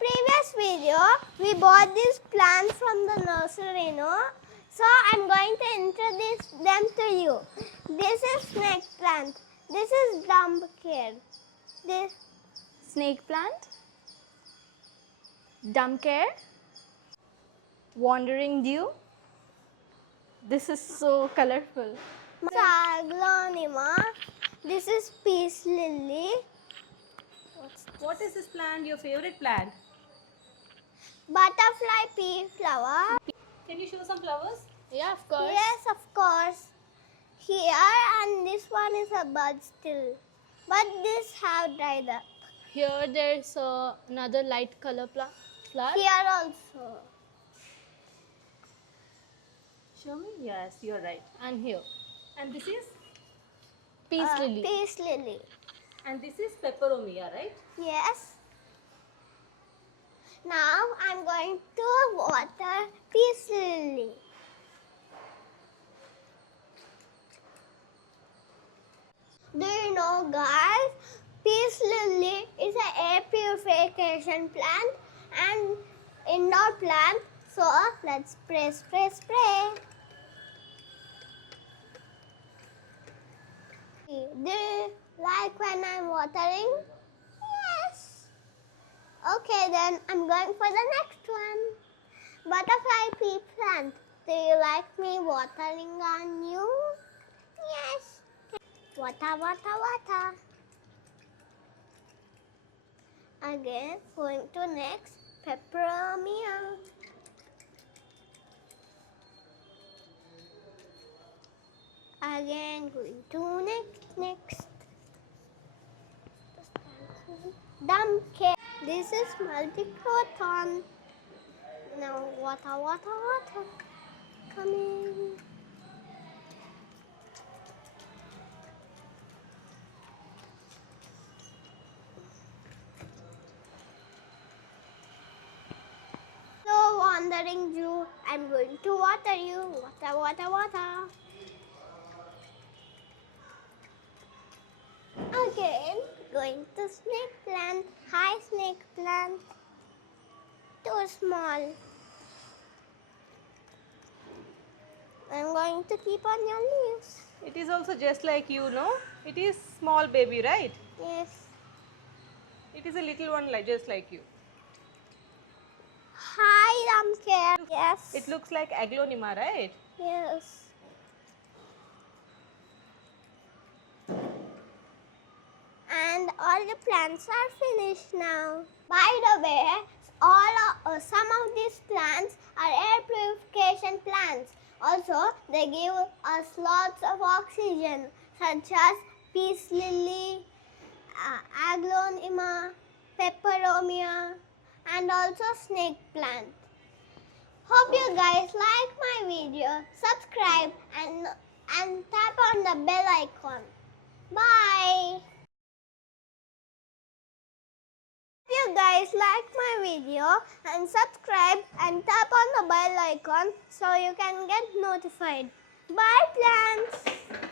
previous video, we bought these plants from the nursery, no? So I'm going to introduce them to you. This is snake plant. This is dumb care. This Snake plant, dumb care, wandering dew. This is so colorful. Aglonema. This is peace lily. What is this plant, your favorite plant? Butterfly pea flower. Can you show some flowers? Yeah, of course. Yes, of course. Here and this one is a bud still. But this have dried up. Here there's another light color flower. Here also. Show me. Yes, you are right. And here. And this is? Peace lily. Peace lily. And this is peperomia, right? Yes. Now I'm going to water peace lily. Do you know, guys? Peace lily is an air purification plant and indoor plant. So let's spray. Do you like when I'm watering? Yes. Okay, then I'm going for the next one. Butterfly pea plant. Do you like me watering on you? Yes. Water. Again, going to next, peperomia. Again, going to next. Dumb care. This is multicroton. Now water. Coming. So wandering you, I'm going to water you. Water. Again, going to snake plant. Hi, snake plant. Too small. I'm going to keep on your leaves. It is also just like you, no? It is small baby, right? Yes. It is a little one just like you. Hi, care. Yes. It looks like aglonema, right? Yes. And all the plants are finished now. By the way, some of these plants are air purification plants. Also, they give us lots of oxygen, such as peace lily, aglonema, peperomia, and also snake plant. Hope you guys like my video. Subscribe and tap on the bell icon. Bye. If you guys like my video and subscribe and tap on the bell icon so you can get notified. Bye, plants.